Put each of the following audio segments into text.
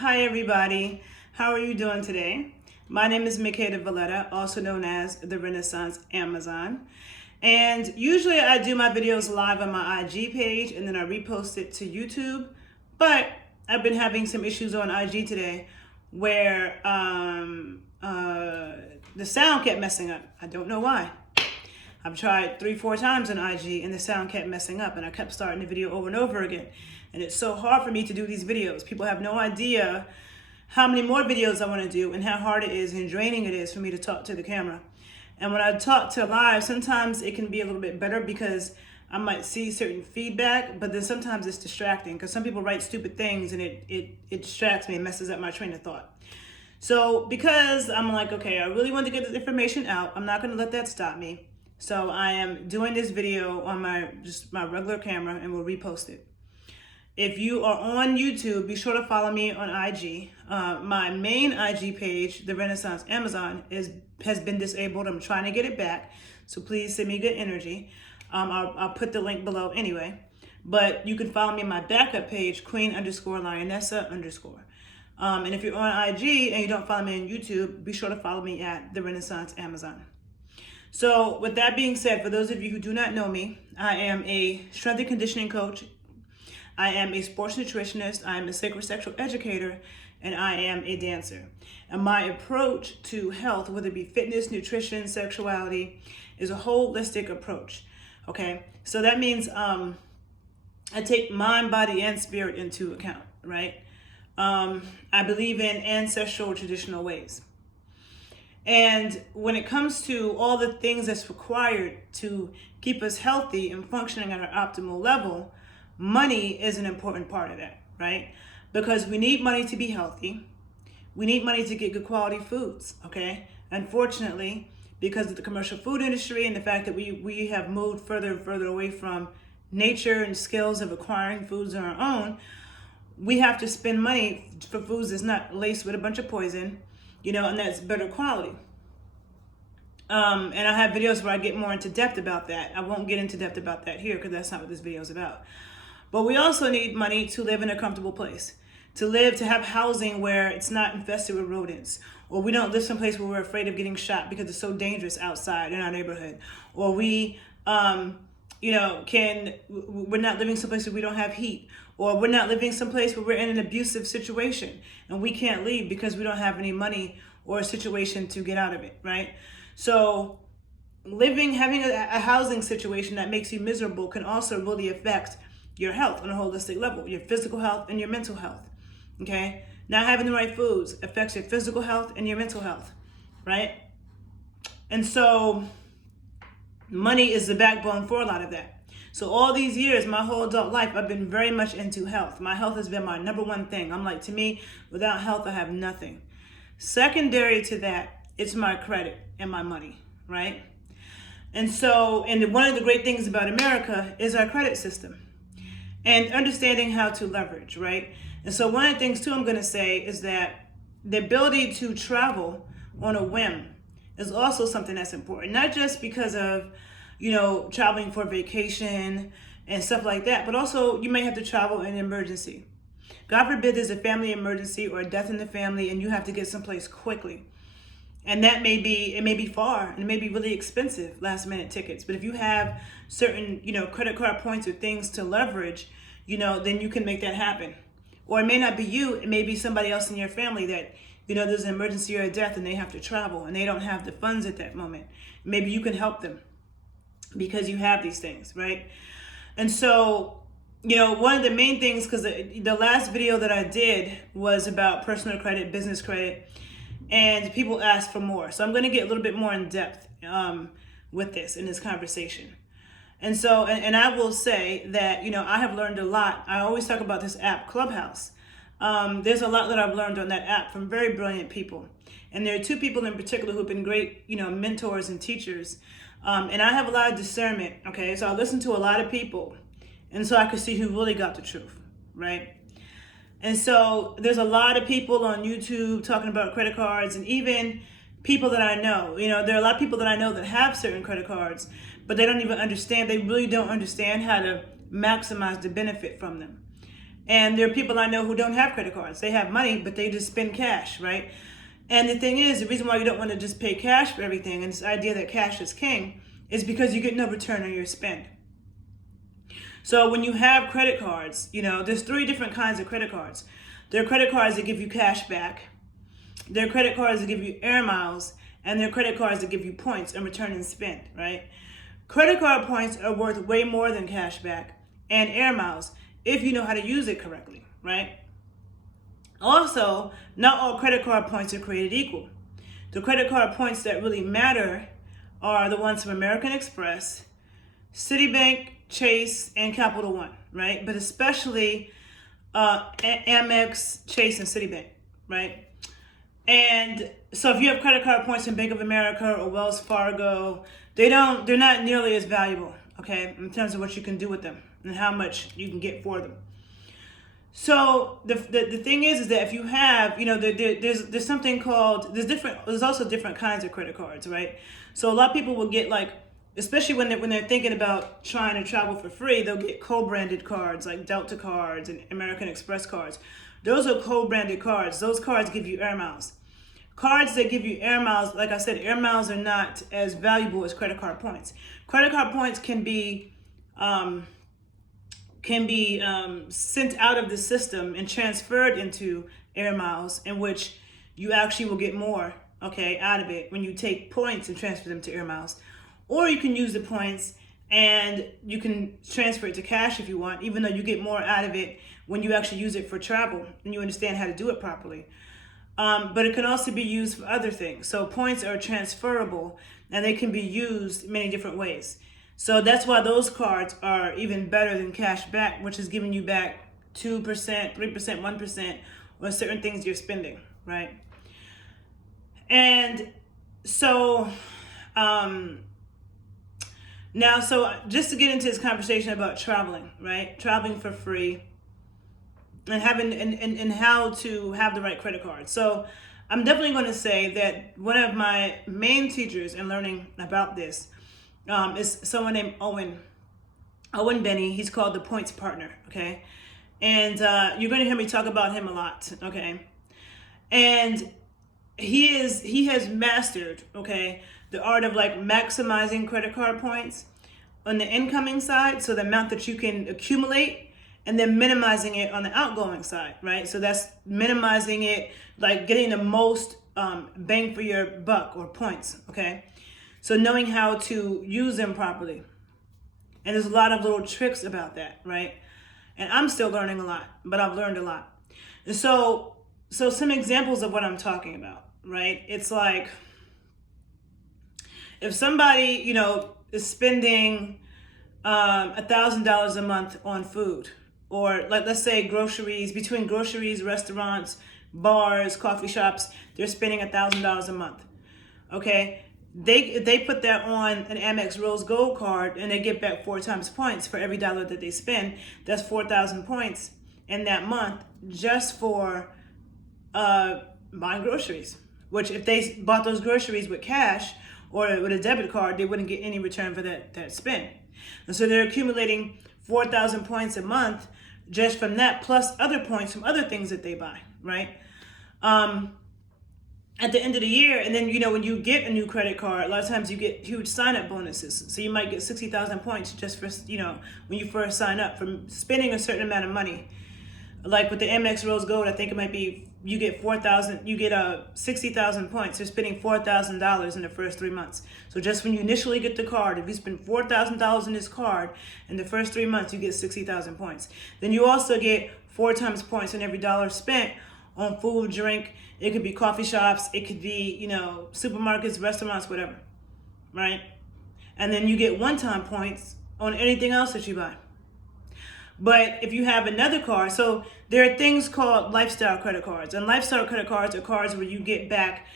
Hi everybody, how are you doing today? My name is Makeda Valletta, also known as the Renaissance Amazon. And usually I do my videos live on my IG page and then I repost it to YouTube. But I've been having some issues on IG today where the sound kept messing up. I don't know why. I've tried 3-4 times on IG and the sound kept messing up and I kept starting the video over and over again. And it's so hard for me to do these videos. People have no idea how many more videos I want to do and how hard it is and draining it is for me to talk to the camera. And when I talk to live, sometimes it can be a little bit better because I might see certain feedback, but then sometimes it's distracting because some people write stupid things and it distracts me and messes up my train of thought. So because I'm like, okay, I really want to get this information out, I'm not going to let that stop me. So I am doing this video on my regular camera and we'll repost it. If you are on YouTube, be sure to follow me on IG. My main IG page, the Renaissance Amazon, has been disabled. I'm trying to get it back, so please send me good energy. I'll put the link below anyway. But you can follow me on my backup page, Queen_Lionessa_. And if you're on IG and you don't follow me on YouTube, be sure to follow me at the Renaissance Amazon. So with that being said, for those of you who do not know me, I am a strength and conditioning coach. I am a sports nutritionist, I am a sacred sexual educator, and I am a dancer. And my approach to health, whether it be fitness, nutrition, sexuality, is a holistic approach, okay? So that means I take mind, body, and spirit into account, right? I believe in ancestral traditional ways. And when it comes to all the things that's required to keep us healthy and functioning at our optimal level, money is an important part of that, right? Because we need money to be healthy. We need money to get good quality foods, okay? Unfortunately, because of the commercial food industry and the fact that we have moved further and further away from nature and skills of acquiring foods on our own, we have to spend money for foods that's not laced with a bunch of poison, and that's better quality. And I have videos where I get more into depth about that. I won't get into depth about that here because that's not what this video is about. But we also need money to live in a comfortable place, to have housing where it's not infested with rodents, or we don't live someplace where we're afraid of getting shot because it's so dangerous outside in our neighborhood, or we're not living someplace where we don't have heat, or we're not living someplace where we're in an abusive situation and we can't leave because we don't have any money or a situation to get out of it, right? So having a housing situation that makes you miserable can also really affect your health on a holistic level, your physical health and your mental health, okay? Not having the right foods affects your physical health and your mental health, right? And so money is the backbone for a lot of that. So all these years, my whole adult life, I've been very much into health. My health has been my number one thing. I'm like, to me, without health, I have nothing. Secondary to that, it's my credit and my money, right? And one of the great things about America is our credit system and understanding how to leverage, right? And so one of the things too I'm gonna say is that the ability to travel on a whim is also something that's important, not just because of, traveling for vacation and stuff like that, but also you may have to travel in an emergency. God forbid there's a family emergency or a death in the family and you have to get someplace quickly. And it may be far and it may be really expensive last minute tickets. But if you have certain, credit card points or things to leverage, then you can make that happen. Or it may not be you, it may be somebody else in your family that, there's an emergency or a death and they have to travel and they don't have the funds at that moment. Maybe you can help them because you have these things, right? And so, one of the main things, because the last video that I did was about personal credit, business credit, and people ask for more. So I'm going to get a little bit more in depth with this in this conversation. And so, and I will say that, I have learned a lot. I always talk about this app, Clubhouse. There's a lot that I've learned on that app from very brilliant people. And there are two people in particular who've been great, mentors and teachers. And I have a lot of discernment, okay? So I listen to a lot of people. And so I could see who really got the truth, right? And so there's a lot of people on YouTube talking about credit cards, and even people that I know, there are a lot of people that I know that have certain credit cards, but they don't even understand, they really don't understand how to maximize the benefit from them. And there are people I know who don't have credit cards. They have money, but they just spend cash, right? And the thing is, the reason why you don't want to just pay cash for everything, and this idea that cash is king, is because you get no return on your spend. So when you have credit cards, there's 3 different kinds of credit cards. There are credit cards that give you cash back. There are credit cards that give you air miles. And there are credit cards that give you points and return and spend, right? Credit card points are worth way more than cash back and air miles if you know how to use it correctly, right? Also, not all credit card points are created equal. The credit card points that really matter are the ones from American Express, Citibank, Chase, and Capital One, right? But especially Amex, Chase, and Citibank, right? And so if you have credit card points in Bank of America or Wells Fargo, they're not nearly as valuable, okay, in terms of what you can do with them and how much you can get for them. So the thing is that if you have, there's something called, there's also different kinds of credit cards, right? So a lot of people will get, like, especially when they're thinking about trying to travel for free, they'll get co-branded cards like Delta cards and American Express cards. Those are co-branded cards. Those cards give you air miles. Cards that give you air miles, like I said, air miles are not as valuable as credit card points. Credit card points can be sent out of the system and transferred into air miles, in which you actually will get more, okay, out of it when you take points and transfer them to air miles. Or you can use the points and you can transfer it to cash if you want, even though you get more out of it when you actually use it for travel and you understand how to do it properly. But it can also be used for other things. So points are transferable and they can be used many different ways. So that's why those cards are even better than cash back, which is giving you back 2%, 3%, 1% on certain things you're spending, right? And so now, so just to get into this conversation about traveling, right? Traveling for free and having and how to have the right credit card. So I'm definitely going to say that one of my main teachers in learning about this is someone named Owen Benny. He's called the Points Partner, okay? And you're going to hear me talk about him a lot, okay? And he has mastered, okay, the art of, like, maximizing credit card points on the incoming side, so the amount that you can accumulate, and then minimizing it on the outgoing side, right? So that's minimizing it, like getting the most bang for your buck or points, okay? So knowing how to use them properly. And there's a lot of little tricks about that, right? And I'm still learning a lot, but I've learned a lot. And so some examples of what I'm talking about, right? It's like, if somebody, is spending $1,000 a month on food, or, like, let's say groceries, between groceries, restaurants, bars, coffee shops, they're spending $1,000 a month. Okay, they put that on an Amex Rose Gold card, and they get back 4 times points for every dollar that they spend. That's 4,000 points in that month just for buying groceries. Which, if they bought those groceries with cash or with a debit card, they wouldn't get any return for that spend. And so they're accumulating 4,000 points a month just from that, plus other points from other things that they buy, right? At the end of the year, and then, when you get a new credit card, a lot of times you get huge sign-up bonuses. So you might get 60,000 points just for, when you first sign up from spending a certain amount of money. Like with the Amex Rose Gold, I think it might be, you get 60,000 points. You're spending $4,000 in the first 3 months. So just when you initially get the card, if you spend $4,000 in this card, in the first 3 months, you get 60,000 points. Then you also get 4 times points on every dollar spent on food, drink. It could be coffee shops. It could be, supermarkets, restaurants, whatever, right? And then you get one-time points on anything else that you buy. But if you have another card, so there are things called lifestyle credit cards. And lifestyle credit cards are cards where you get back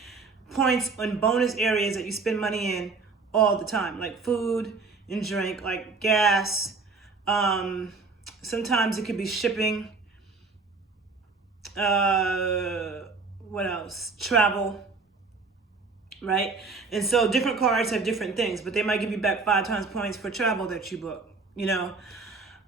points on bonus areas that you spend money in all the time, like food and drink, like gas. Sometimes it could be shipping. What else? Travel, right? And so different cards have different things, but they might give you back 5 times points for travel that you book,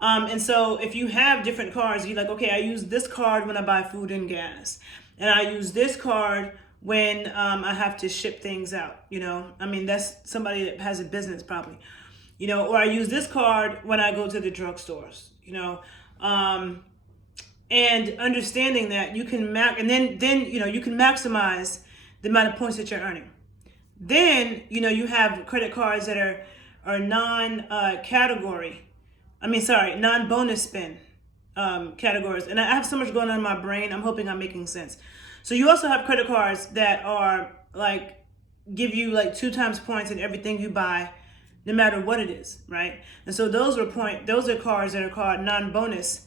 And so if you have different cards, you're like, okay, I use this card when I buy food and gas, and I use this card when I have to ship things out. I mean, that's somebody that has a business probably, or I use this card when I go to the drugstores, and understanding that you can and then you can maximize the amount of points that you're earning. Then you have credit cards that are non-category. Non-bonus spend categories. And I have so much going on in my brain. I'm hoping I'm making sense. So you also have credit cards that are like give you like 2 times points in everything you buy, no matter what it is, right? And so those are cards that are called non-bonus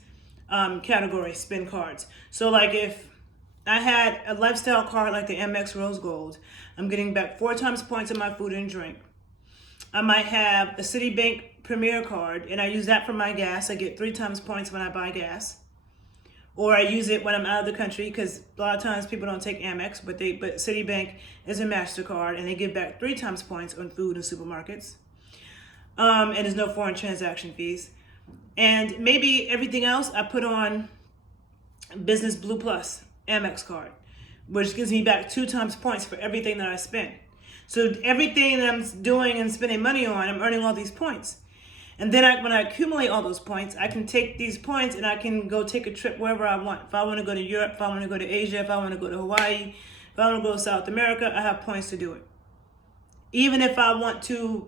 category spend cards. So like if I had a lifestyle card like the Amex Rose Gold, I'm getting back 4 times points in my food and drink. I might have a Citibank Premier card, and I use that for my gas. I get 3 times points when I buy gas. Or I use it when I'm out of the country, because a lot of times people don't take Amex, but Citibank is a MasterCard, and they give back 3 times points on food in supermarkets. And there's no foreign transaction fees. And maybe everything else I put on Business Blue Plus Amex card, which gives me back 2 times points for everything that I spend. So everything that I'm doing and spending money on, I'm earning all these points. And then when I accumulate all those points, I can take these points and I can go take a trip wherever I want. If I want to go to Europe, if I want to go to Asia, if I want to go to Hawaii, if I want to go to South America, I have points to do it. Even if I want to,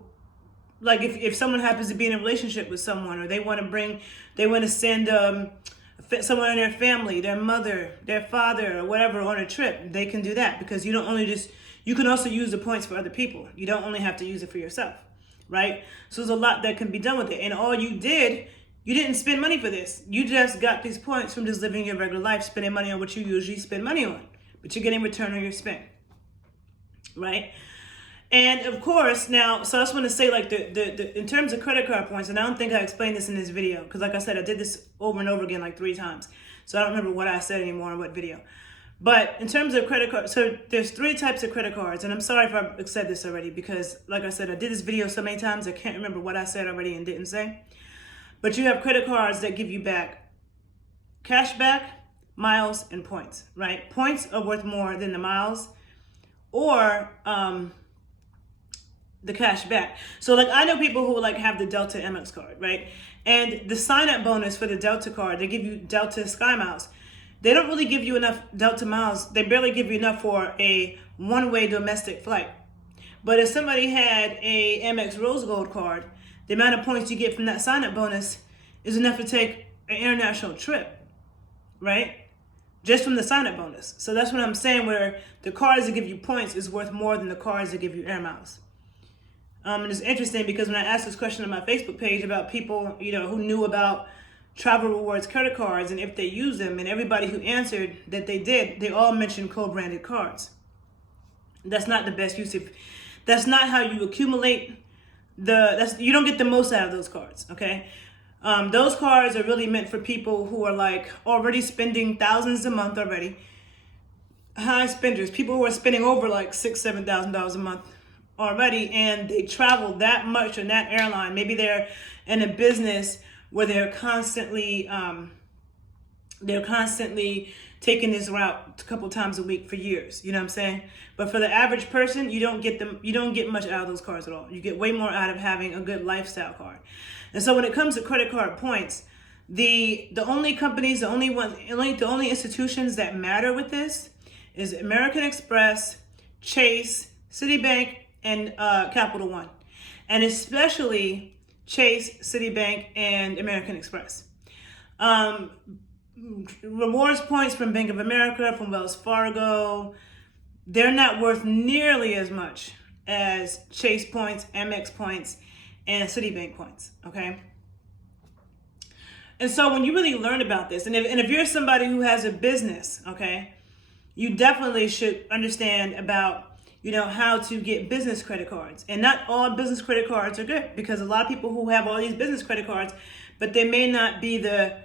like if someone happens to be in a relationship with someone, or they want to send someone in their family, their mother, their father, or whatever on a trip, they can do that, because you can also use the points for other people. You don't only have to use it for yourself, right? So there's a lot that can be done with it. And all you didn't spend money for this. You just got these points from just living your regular life, spending money on what you usually spend money on, but you're getting return on your spend, right? And of course, now, so I just want to say, like, the in terms of credit card points, and I don't think I explained this in this video, because like I said, I did this over and over again like 3 times. So I don't remember what I said anymore in what video. But in terms of credit cards, so there's 3 types of credit cards. And I'm sorry if I said this already, because like I said, I did this video so many times, I can't remember what I said already and didn't say. But you have credit cards that give you back cash back, miles, and points, right? Points are worth more than the miles or the cash back. So like I know people who like have the Delta Amex card, right? And the sign up bonus for the Delta card, they give you Delta Sky Miles. They don't really give you enough Delta miles. They barely give you enough for a one-way domestic flight. But if somebody had a Amex Rose Gold card, the amount of points you get from that sign-up bonus is enough to take an international trip, right? Just from the sign-up bonus. So that's what I'm saying, where the cards that give you points is worth more than the cards that give you air miles. And it's interesting because when I asked this question on my Facebook page about people, who knew about travel rewards credit cards and if they use them, and everybody who answered that they did, they all mentioned co-branded cards. That's not the best use of, that's not how you accumulate you don't get the most out of those cards, okay? Those cards are really meant for people who are like already spending thousands a month already, high spenders, people who are spending over like $6,000-$7,000 a month already, and they travel that much on that airline. Maybe they're in a business where they're constantly taking this route a couple times a week for years. You know what I'm saying? But for the average person, you don't get much out of those cards at all. You get way more out of having a good lifestyle card. And so when it comes to credit card points, the only companies, the only institutions that matter with this is American Express, Chase, Citibank, and Capital One, and especially Chase, Citibank, and American Express. Rewards points from Bank of America, from Wells Fargo, they're not worth nearly as much as Chase points, Amex points, and Citibank points, okay? And so when you really learn about this, and if you're somebody who has a business, okay, you definitely should understand about how to get business credit cards. And not all business credit cards are good, because a lot of people who have all these business credit cards, but they may not be the,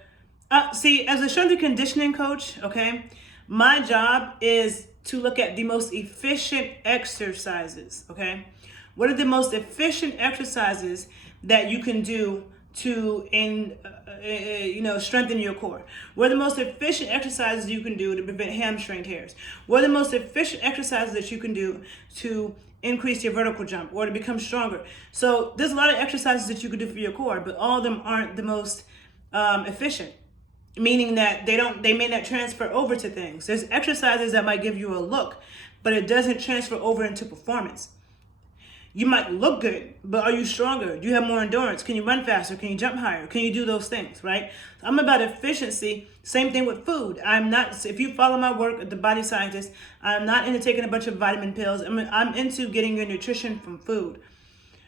see, as a strength and conditioning coach, okay, my job is to look at the most efficient exercises, okay? What are the most efficient exercises that you can do to strengthen your core? What are the most efficient exercises you can do to prevent hamstring tears? What are the most efficient exercises that you can do to increase your vertical jump or to become stronger? So there's a lot of exercises that you can do for your core, but all of them aren't the most efficient, meaning that they may not transfer over to things. There's exercises that might give you a look, but it doesn't transfer over into performance. You might look good, but are you stronger? Do you have more endurance? Can you run faster? Can you jump higher? Can you do those things, right? I'm about efficiency. Same thing with food. I'm not, if you follow my work at the Body Scientist, I'm not into taking a bunch of vitamin pills. I'm into getting your nutrition from food.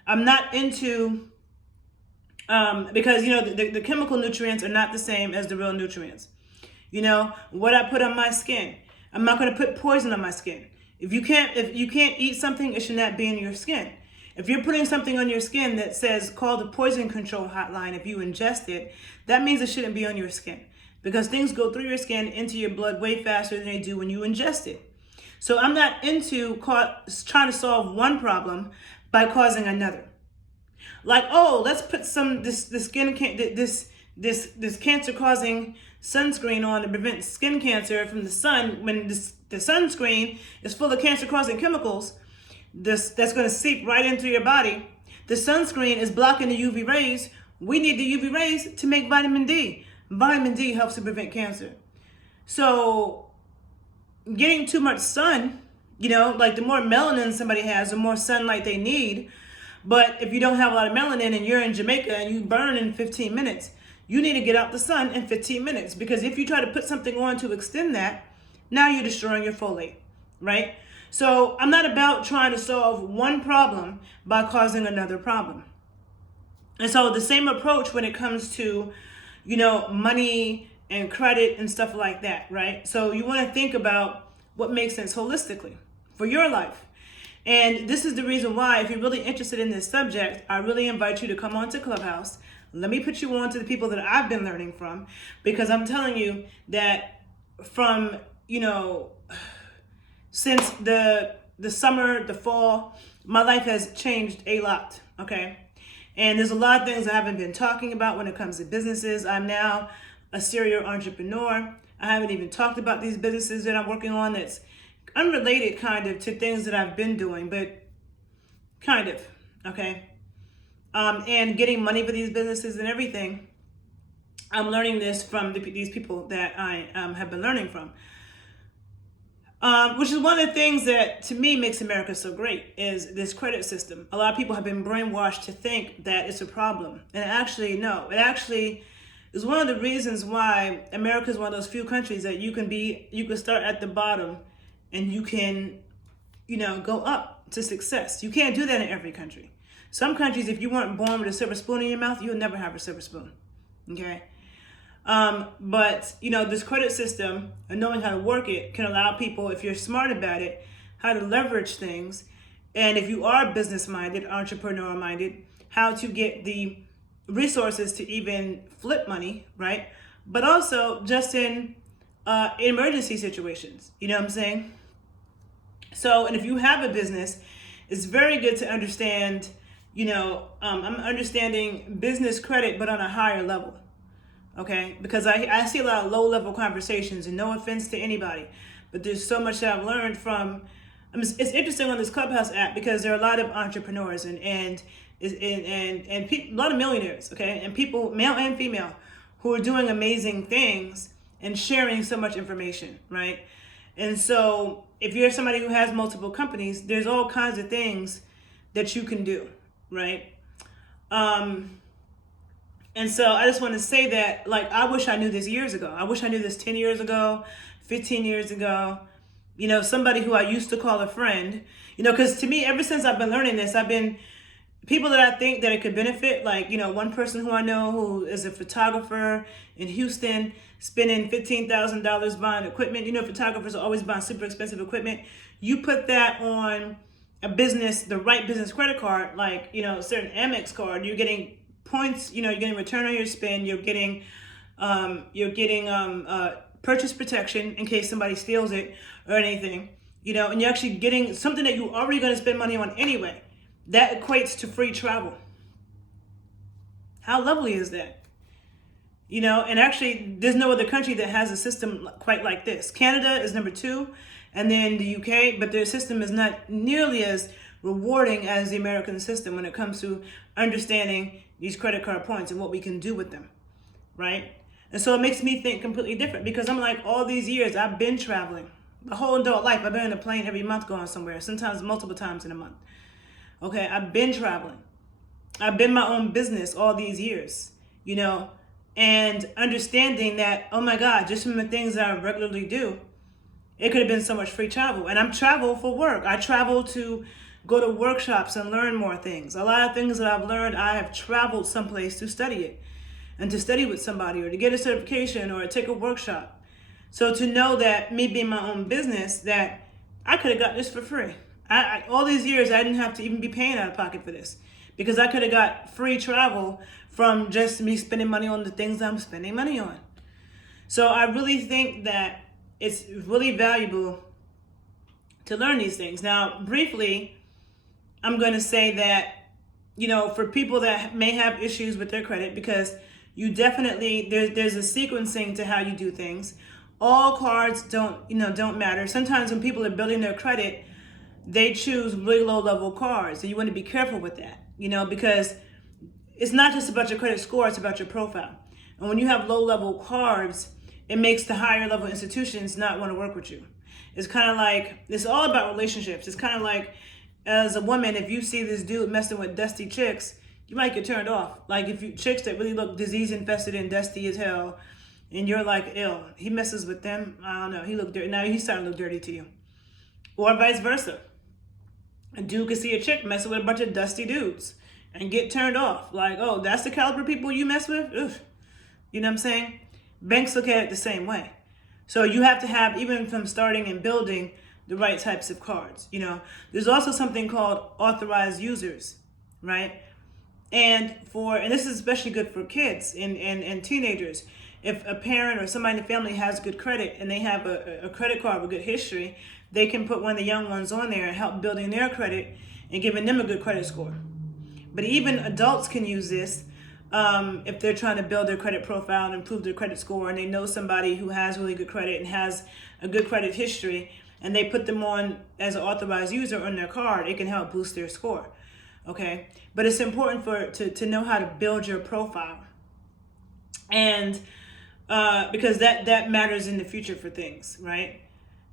I'm not into, because, the chemical nutrients are not the same as the real nutrients. What I put on my skin, I'm not going to put poison on my skin. If you can't eat something, it should not be in your skin. If you're putting something on your skin that says call the poison control hotline if you ingest it, that means it shouldn't be on your skin, because things go through your skin into your blood way faster than they do when you ingest it. So I'm not into trying to solve one problem by causing another. Like, oh, let's put this cancer causing sunscreen on to prevent skin cancer from the sun, when the sunscreen is full of cancer causing chemicals that's going to seep right into your body. The sunscreen is blocking the UV rays. We need the UV rays to make vitamin D. Vitamin D helps to prevent cancer. So getting too much sun, like the more melanin somebody has, the more sunlight they need. But if you don't have a lot of melanin and you're in Jamaica and you burn in 15 minutes, you need to get out the sun in 15 minutes, because if you try to put something on to extend that, now you're destroying your folate, right? So I'm not about trying to solve one problem by causing another problem. And so the same approach when it comes to, money and credit and stuff like that, right? So you want to think about what makes sense holistically for your life. And this is the reason why, if you're really interested in this subject, I really invite you to come on to Clubhouse. Let me put you on to the people that I've been learning from, because I'm telling you that from, since the summer, the fall, my life has changed a lot, okay? And there's a lot of things I haven't been talking about when it comes to businesses. I'm now a serial entrepreneur. I haven't even talked about these businesses that I'm working on that's unrelated kind of to things that I've been doing, but kind of, okay? And getting money for these businesses and everything. I'm learning this from these people that I have been learning from. Which is one of the things that to me makes America so great, is this credit system. A lot of people have been brainwashed to think that it's a problem. And actually, no. It actually is one of the reasons why America is one of those few countries that you can start at the bottom and you can, go up to success. You can't do that in every country. Some countries, if you weren't born with a silver spoon in your mouth, you'll never have a silver spoon, okay? But, this credit system and knowing how to work it can allow people, if you're smart about it, how to leverage things. And if you are business-minded, entrepreneur-minded, how to get the resources to even flip money, right? But also just in emergency situations, you know what I'm saying? So, and if you have a business, it's very good to understand, I'm understanding business credit, but on a higher level. Okay, because I see a lot of low-level conversations, and no offense to anybody, but there's so much that I've learned from. It's interesting on this Clubhouse app because there are a lot of entrepreneurs and a lot of millionaires, okay, and people, male and female, who are doing amazing things and sharing so much information, right? And so if you're somebody who has multiple companies, there's all kinds of things that you can do, right? And so I just want to say that, like, I wish I knew this years ago. I wish I knew this 10 years ago, 15 years ago. Somebody who I used to call a friend, because to me, ever since I've been learning this, people that I think that it could benefit, like, one person who I know who is a photographer in Houston, spending $15,000 buying equipment. Photographers are always buying super expensive equipment. You put that on a business, the right business credit card, like, a certain Amex card, you're getting points, you're getting return on your spend, you're getting purchase protection in case somebody steals it or anything, and you're actually getting something that you're already going to spend money on anyway. That equates to free travel. How lovely is that? You know, and actually, there's no other country that has a system quite like this. Canada is number 2, and then the UK, but their system is not nearly as rewarding as the American system when it comes to understanding these credit card points and what we can do with them, right? And so it makes me think completely different, because I'm like, all these years I've been traveling. The whole adult life, I've been on a plane every month going somewhere, sometimes multiple times in a month. Okay, I've been traveling. I've been my own business all these years, you know, and understanding that, oh my God, just from the things that I regularly do, it could have been so much free travel. And I'm travel for work. I travel to go to workshops and learn more things. A lot of things that I've learned, I have traveled someplace to study it, and to study with somebody, or to get a certification, or take a workshop. So to know that me being my own business, that I could have got this for free. All these years, I didn't have to even be paying out of pocket for this, because I could have got free travel from just me spending money on the things I'm spending money on. So I really think that it's really valuable to learn these things. Now, briefly, I'm going to say that, you know, for people that may have issues with their credit, because you definitely, there's a sequencing to how you do things. All cards don't matter. Sometimes when people are building their credit, they choose really low level cards. So you want to be careful with that, you know, because it's not just about your credit score, it's about your profile. And when you have low level cards, it makes the higher level institutions not want to work with you. It's kind of like, it's all about relationships. It's kind of like, as a woman, if you see this dude messing with dusty chicks, you might get turned off. Like, if you chicks that really look disease infested and dusty as hell, and you're like, ew, he messes with them, I don't know, he look dirty. Now he's starting to look dirty to you. Or vice versa. A dude can see a chick messing with a bunch of dusty dudes and get turned off. Like, oh, that's the caliber of people you mess with? Oof. You know what I'm saying? Banks look at it the same way. So you have to have, even from starting and building, the right types of cards. You know, there's also something called authorized users, right? And this is especially good for kids and teenagers. If a parent or somebody in the family has good credit and they have a credit card with good history, they can put one of the young ones on there and help building their credit and giving them a good credit score. But even adults can use this if they're trying to build their credit profile and improve their credit score, and they know somebody who has really good credit and has a good credit history, and they put them on as an authorized user on their card, it can help boost their score. Okay, but it's important to know how to build your profile, and because that matters in the future for things, right?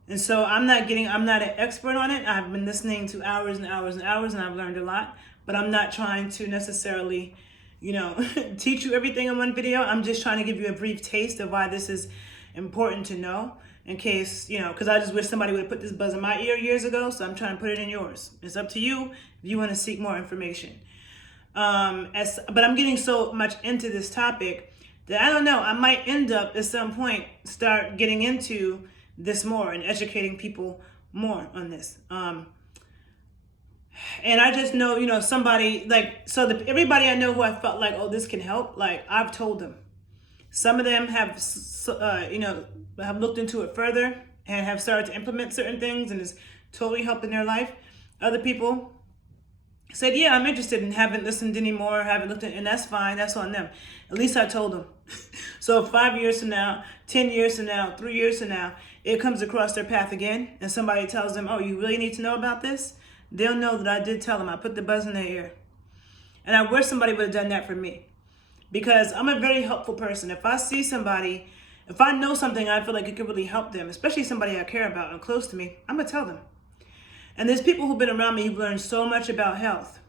And so I'm not an expert on it. I've been listening to hours and hours and hours, and I've learned a lot, but I'm not trying to necessarily, you know, teach you everything in one video. I'm just trying to give you a brief taste of why this is important to know, in case, you know, because I just wish somebody would have put this buzz in my ear years ago, so I'm trying to put it in yours. It's up to you if you want to seek more information. But I'm getting so much into this topic that I don't know, I might end up at some point start getting into this more and educating people more on this. And I just know, you know, somebody like, so everybody I know who I felt like, oh, this can help, like, I've told them. Some of them have, have looked into it further and have started to implement certain things, and it's totally helping their life. Other people said, yeah, I'm interested and haven't listened anymore, haven't looked at, and that's fine, that's on them. At least I told them. So 5 years from now, 10 years from now, 3 years from now, it comes across their path again, and somebody tells them, oh, you really need to know about this? They'll know that I did tell them. I put the buzz in their ear. And I wish somebody would have done that for me, because I'm a very helpful person. If I see somebody, if I know something I feel like it could really help them, especially somebody I care about and close to me, I'm going to tell them. And there's people who've been around me who've learned so much about health.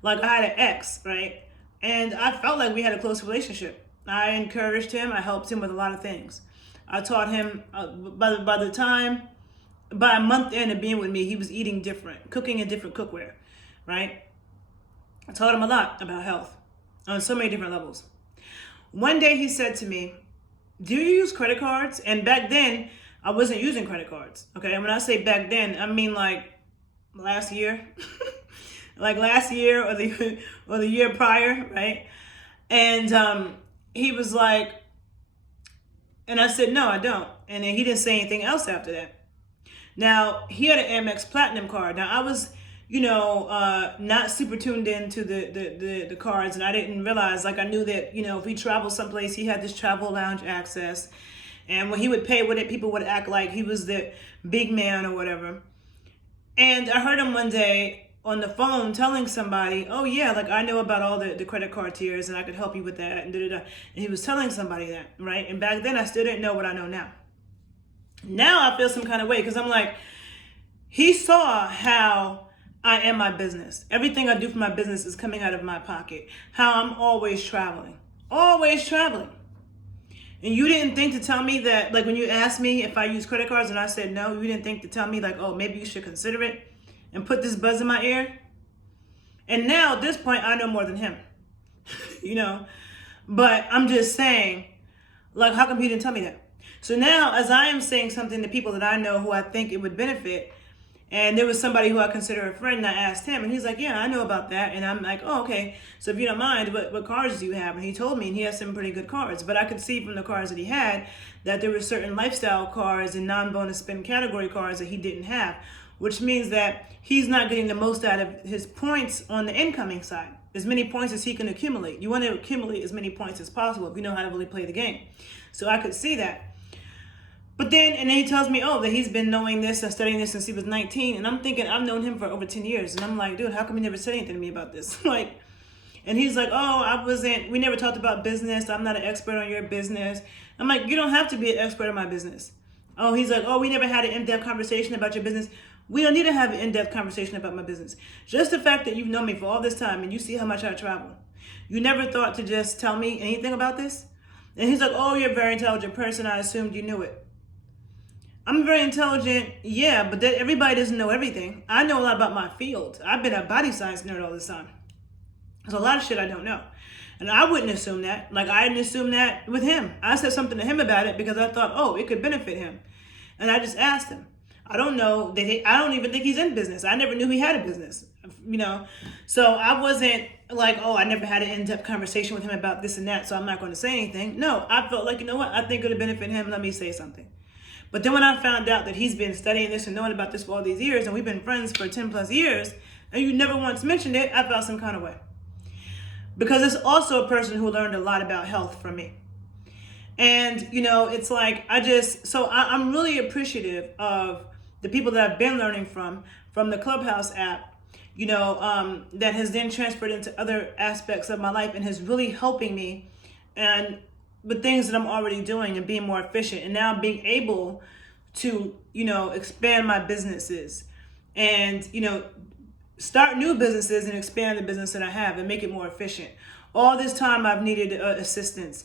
Like, I had an ex, right? And I felt like we had a close relationship. I encouraged him. I helped him with a lot of things. I taught him, by a month in of being with me, he was eating different, cooking in different cookware, right? I taught him a lot about health on so many different levels. One day he said to me, do you use credit cards? And back then, I wasn't using credit cards, okay? And when I say back then, I mean like last year. Like last year or the year prior, right? And he was like, and I said, no, I don't. And then he didn't say anything else after that. Now, he had an Amex Platinum card. Now, I was, not super tuned into the cards, and I didn't realize, like, I knew that, if we traveled someplace, he had this travel lounge access, and when he would pay with it, people would act like he was the big man or whatever. And I heard him one day on the phone telling somebody, oh yeah, like, I know about all the credit card tiers and I could help you with that, and da-da-da. And he was telling somebody that, right? And back then I still didn't know what I know now. Now I feel some kind of way, because I'm like, he saw how I am my business. Everything I do for my business is coming out of my pocket. How I'm always traveling. Always traveling. And you didn't think to tell me that, like, when you asked me if I use credit cards and I said no, you didn't think to tell me, like, oh, maybe you should consider it and put this buzz in my ear. And now at this point, I know more than him, But I'm just saying, like, how come he didn't tell me that? So now, as I am saying something to people that I know who I think it would benefit, and there was somebody who I consider a friend, and I asked him, and he's like, yeah, I know about that. And I'm like, oh, okay. So if you don't mind, what cards do you have? And he told me, and he has some pretty good cards. But I could see from the cards that he had that there were certain lifestyle cards and non-bonus spend category cards that he didn't have, which means that he's not getting the most out of his points on the incoming side. As many points as he can accumulate. You want to accumulate as many points as possible if you know how to really play the game. So I could see that. But then he tells me, oh, that he's been knowing this and studying this since he was 19. And I'm thinking, I've known him for over 10 years. And I'm like, dude, how come he never said anything to me about this? And he's like, oh, we never talked about business. I'm not an expert on your business. I'm like, you don't have to be an expert on my business. Oh, he's like, oh, we never had an in-depth conversation about your business. We don't need to have an in-depth conversation about my business. Just the fact that you've known me for all this time and you see how much I travel. You never thought to just tell me anything about this? And he's like, oh, you're a very intelligent person. I assumed you knew it. I'm very intelligent, yeah, but everybody doesn't know everything. I know a lot about my field. I've been a body science nerd all this time. There's a lot of shit I don't know. And I wouldn't assume that. Like, I didn't assume that with him. I said something to him about it because I thought, oh, it could benefit him. And I just asked him. I don't know. I don't even think he's in business. I never knew he had a business, So I wasn't like, oh, I never had an in-depth conversation with him about this and that, so I'm not going to say anything. No, I felt like, you know what? I think it would benefit him. Let me say something. But then when I found out that he's been studying this and knowing about this for all these years, and we've been friends for 10 plus years, and you never once mentioned it, I felt some kind of way. Because it's also a person who learned a lot about health from me. And, it's like, I'm really appreciative of the people that I've been learning from the Clubhouse app, that has then transferred into other aspects of my life and has really helping me and with things that I'm already doing and being more efficient, and now being able to, expand my businesses and, start new businesses and expand the business that I have and make it more efficient. All this time I've needed assistance.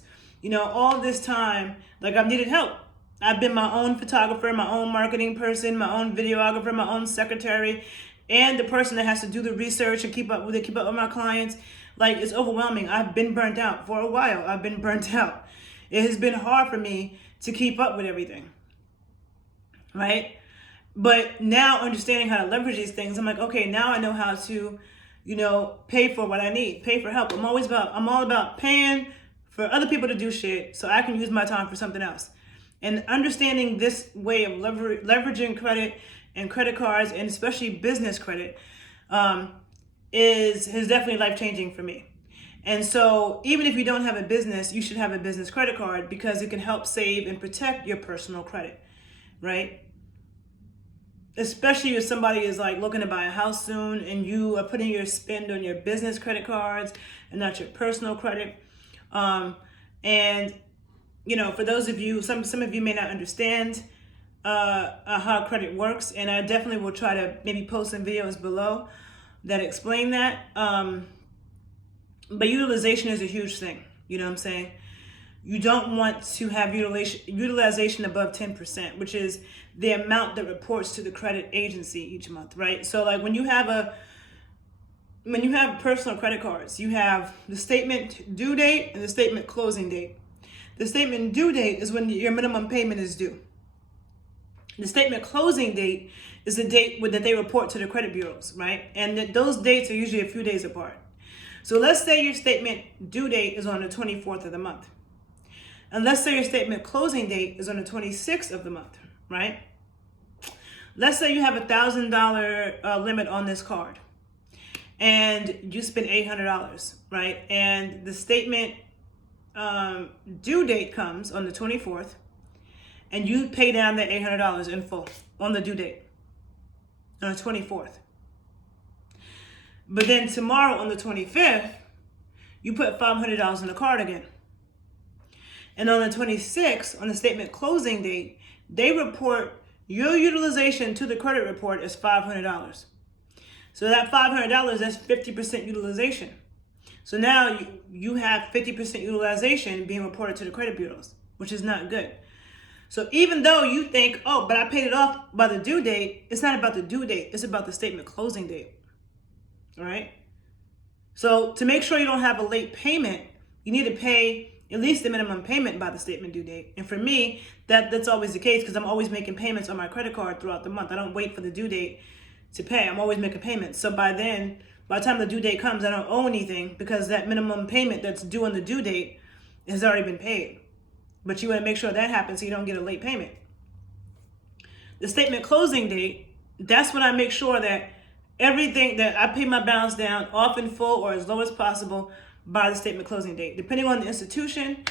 All this time, like, I've needed help. I've been my own photographer, my own marketing person, my own videographer, my own secretary, and the person that has to do the research and keep up with my clients. Like, it's overwhelming. I've been burnt out for a while. I've been burnt out. It has been hard for me to keep up with everything, right? But now understanding how to leverage these things, I'm like, okay, now I know how to, pay for what I need, pay for help. I'm all about paying for other people to do shit so I can use my time for something else. And understanding this way of leveraging credit and credit cards, and especially business credit, is definitely life-changing for me. And so even if you don't have a business, you should have a business credit card because it can help save and protect your personal credit, right? Especially if somebody is like looking to buy a house soon and you are putting your spend on your business credit cards and not your personal credit. And, for those of you, some of you may not understand how credit works, and I definitely will try to maybe post some videos below that explain that. But utilization is a huge thing. You know what I'm saying? You don't want to have utilization above 10%, which is the amount that reports to the credit agency each month, right? So like when you have personal credit cards, you have the statement due date and the statement closing date. The statement due date is when your minimum payment is due. The statement closing date is the date that they report to the credit bureaus, right? And those dates are usually a few days apart. So let's say your statement due date is on the 24th of the month. And let's say your statement closing date is on the 26th of the month, right? let's say you have $1,000 limit on this card, and you spend $800, right? And the statement due date comes on the 24th, and you pay down that $800 in full on the due date on the 24th. But then tomorrow on the 25th, you put $500 on the card again. And on the 26th, on the statement closing date, they report your utilization to the credit report as $500. So that $500, that's 50% utilization. So now you have 50% utilization being reported to the credit bureaus, which is not good. So even though you think, oh, but I paid it off by the due date, it's not about the due date, it's about the statement closing date. All right? So to make sure you don't have a late payment, you need to pay at least the minimum payment by the statement due date. And for me, that's always the case because I'm always making payments on my credit card throughout the month. I don't wait for the due date to pay. I'm always making payments. So by the time the due date comes, I don't owe anything because that minimum payment that's due on the due date has already been paid. But you want to make sure that happens so you don't get a late payment. The statement closing date, that's when I make sure that everything that I pay my balance down off in full or as low as possible by the statement closing date. Depending on the institution,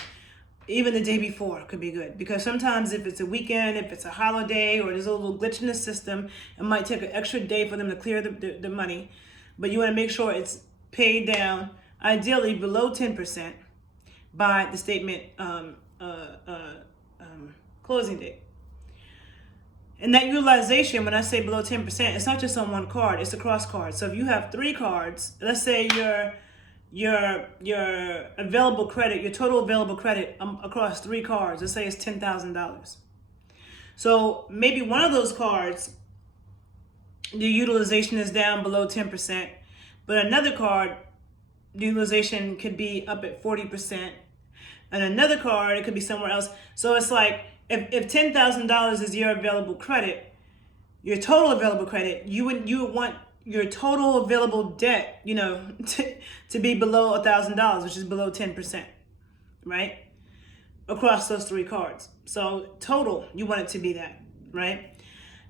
even the day before could be good. Because sometimes if it's a weekend, if it's a holiday, or there's a little glitch in the system, it might take an extra day for them to clear the money. But you want to make sure it's paid down, ideally below 10% by the statement closing date. And that utilization, when I say below 10%, it's not just on one card, it's across cards. So if you have 3 cards, let's say your available credit, your total available credit across 3 cards, let's say it's $10,000. So maybe one of those cards, the utilization is down below 10%, but another card, the utilization could be up at 40%, and another card, it could be somewhere else. So it's like, if $10,000 is your available credit, your total available credit, you would want your total available debt, to be below $1,000, which is below 10%, right? Across those 3 cards. So total, you want it to be that, right?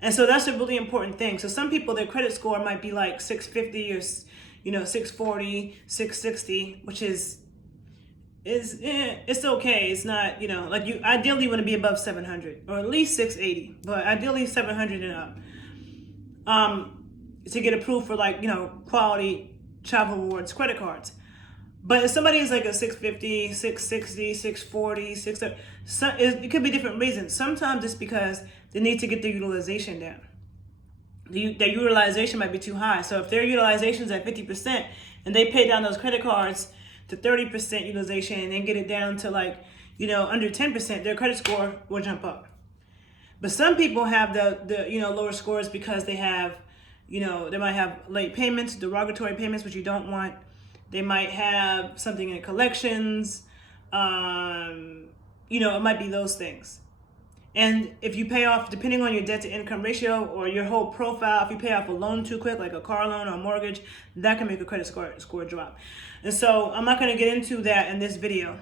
And so that's a really important thing. So some people, their credit score might be like 650 or 640, 660, which is it's okay. It's not, like you ideally want to be above 700 or at least 680, but ideally 700 and up to get approved for quality travel rewards credit cards. But if somebody is like a 650, 660, 640, 670, it could be different reasons. Sometimes it's because they need to get their utilization down. Their utilization might be too high. So if their utilization is at 50% and they pay down those credit cards to 30% utilization and then get it down to under 10%, their credit score will jump up. But some people have the lower scores because they have, they might have late payments, derogatory payments, which you don't want. They might have something in collections. It might be those things. And if you pay off, depending on your debt to income ratio or your whole profile, if you pay off a loan too quick, like a car loan or a mortgage, that can make a credit score drop. And so I'm not going to get into that in this video.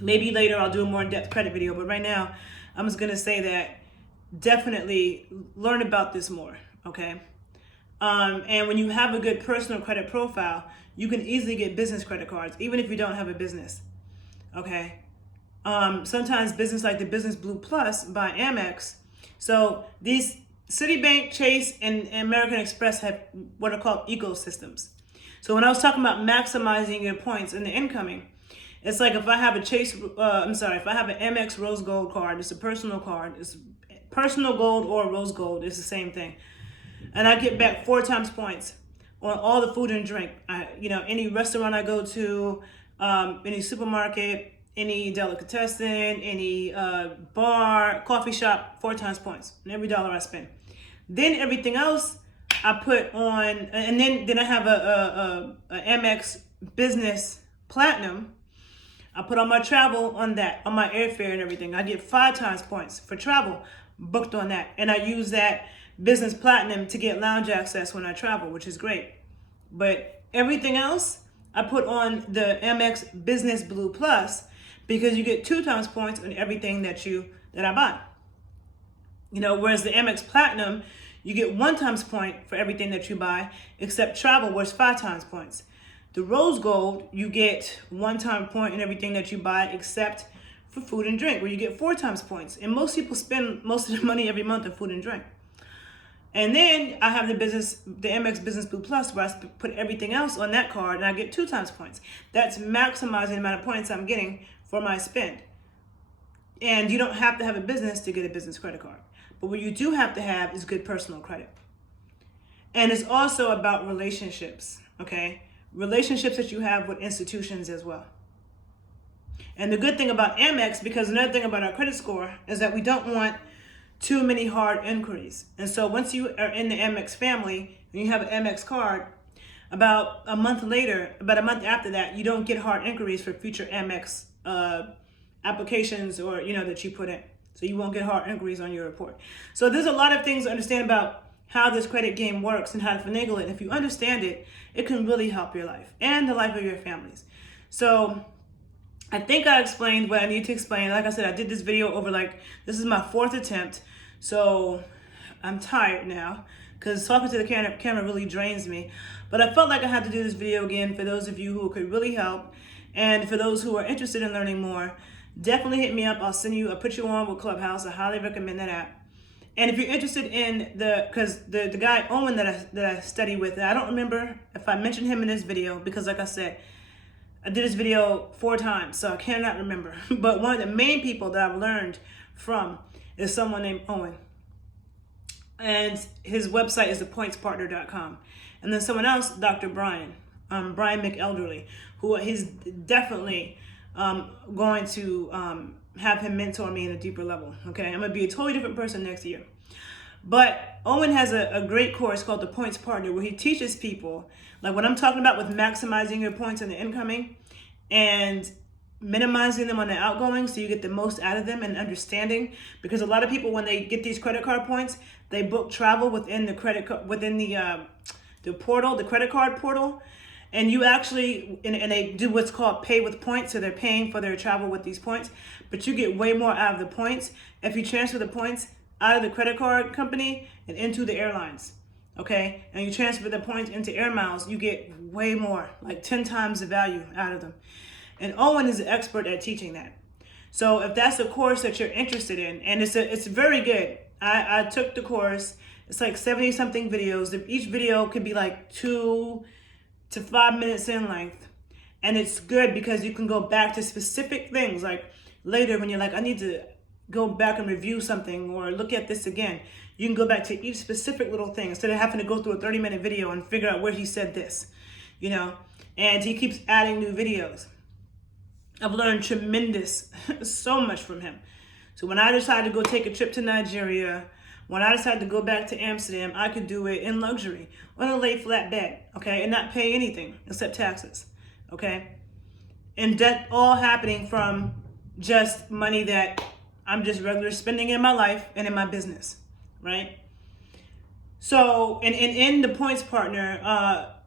Maybe later I'll do a more in-depth credit video, but right now I'm just going to say that definitely learn about this more, okay? And when you have a good personal credit profile, you can easily get business credit cards, even if you don't have a business, okay? Sometimes business like the Business Blue Plus by Amex. So these Citibank, Chase, and American Express have what are called ecosystems. So when I was talking about maximizing your points in the incoming, it's like if I have a if I have an Amex Rose Gold card, it's a personal card. It's personal gold or rose gold. It's the same thing. And I get back 4 times points on all the food and drink. Any restaurant I go to, any supermarket, any delicatessen, any bar, coffee shop, 4 times points on every dollar I spend. Then everything else I put on, and then I have a Amex Business Platinum. I put on my travel on that, on my airfare and everything. I get 5 times points for travel booked on that. And I use that Business Platinum to get lounge access when I travel, which is great. But everything else I put on the Amex Business Blue Plus because you get 2 times points on everything that I buy. Whereas the Amex Platinum, you get 1 times point for everything that you buy, except travel, where it's 5 times points. The Rose Gold, you get 1 time point in everything that you buy, except for food and drink, where you get 4 times points. And most people spend most of their money every month on food and drink. And then I have the Amex Business Blue Plus, where I put everything else on that card, and I get 2 times points. That's maximizing the amount of points I'm getting for my spend. And you don't have to have a business to get a business credit card. But what you do have to have is good personal credit. And it's also about relationships, okay? Relationships that you have with institutions as well. And the good thing about Amex, because another thing about our credit score, is that we don't want too many hard inquiries. And so once you are in the Amex family and you have an Amex card, about a month after that, you don't get hard inquiries for future Amex applications or that you put in. So you won't get hard inquiries on your report. So there's a lot of things to understand about how this credit game works and how to finagle it. And if you understand it, it can really help your life and the life of your families. So I think I explained what I need to explain. Like I said, I did this video over this is my 4th attempt. So I'm tired now because talking to the camera really drains me. But I felt like I had to do this video again for those of you who could really help. And for those who are interested in learning more, definitely hit me up. I'll put you on with Clubhouse. I highly recommend that app. And if you're interested in because the guy Owen that I study with, I don't remember if I mentioned him in this video because like I said, I did this video 4 times, so I cannot remember. But one of the main people that I've learned from is someone named Owen. And his website is thepointspartner.com. And then someone else, Dr. Brian McElderly, who he's definitely going to have him mentor me in a deeper level. Okay, I'm going to be a totally different person next year. But Owen has a great course called The Points Partner, where he teaches people, like what I'm talking about with maximizing your points on the incoming and minimizing them on the outgoing so you get the most out of them and understanding. Because a lot of people, when they get these credit card points, they book travel within the portal, the credit card portal. And you actually, and they do what's called pay with points. So they're paying for their travel with these points, but you get way more out of the points if you transfer the points out of the credit card company and into the airlines, okay? And you transfer the points into air miles, you get way more, like 10 times the value out of them. And Owen is an expert at teaching that. So if that's a course that you're interested in, and it's very good. I took the course. It's like 70 something videos. Each video could be like 2 to 5 minutes in length. And it's good because you can go back to specific things. Like later when you're like, I need to go back and review something or look at this again, you can go back to each specific little thing instead of having to go through a 30-minute video and figure out where he said this, and he keeps adding new videos. I've learned so much from him. So when I decided to go take a trip to Nigeria, when I decided to go back to Amsterdam, I could do it in luxury on a lay flat bed, okay, and not pay anything except taxes, okay? And that all happening from just money that I'm just regular spending in my life and in my business, right? So, and in the Points Partner,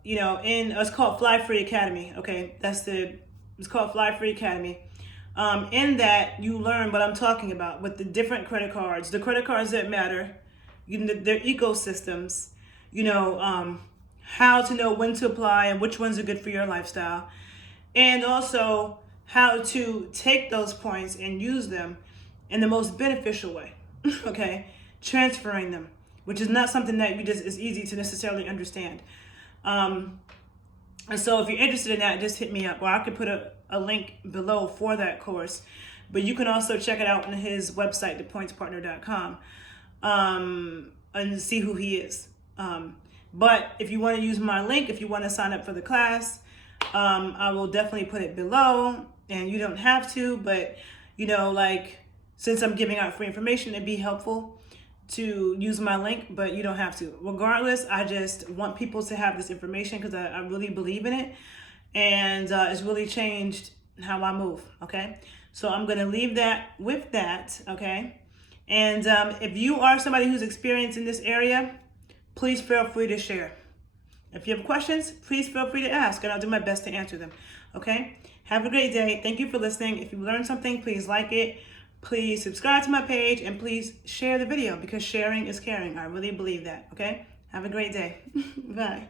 it's called Fly Free Academy, okay? It's called Fly Free Academy. In that, you learn what I'm talking about with the different credit cards, the credit cards that matter, their ecosystems, how to know when to apply and which ones are good for your lifestyle, and also how to take those points and use them in the most beneficial way, okay? Transferring them, which is not something that is easy to necessarily understand. And so if you're interested in that, just hit me up, or I could put a link below for that course. But you can also check it out on his website, thepointspartner.com, and see who he is. But if you want to use my link, if you want to sign up for the class, I will definitely put it below, and you don't have to, but since I'm giving out free information, it'd be helpful to use my link, but you don't have to. Regardless, I just want people to have this information because I really believe in it, and it's really changed how I move, okay? So I'm going to leave that with that, okay? And if you are somebody who's experienced in this area, please feel free to share. If you have questions, please feel free to ask, and I'll do my best to answer them, okay? Have a great day. Thank you for listening. If you learned something, please like it, please subscribe to my page and please share the video because sharing is caring. I really believe that, okay? Have a great day. Bye.